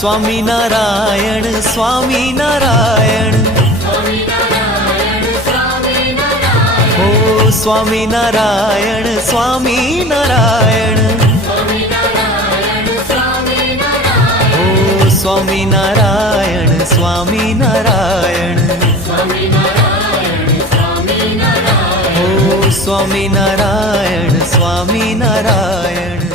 Swami Narayan Swami Narayan ओ Swami Narayan Swami Narayan ओ Swami Narayan Swami Narayan ओ Swami Narayan Swami Narayan.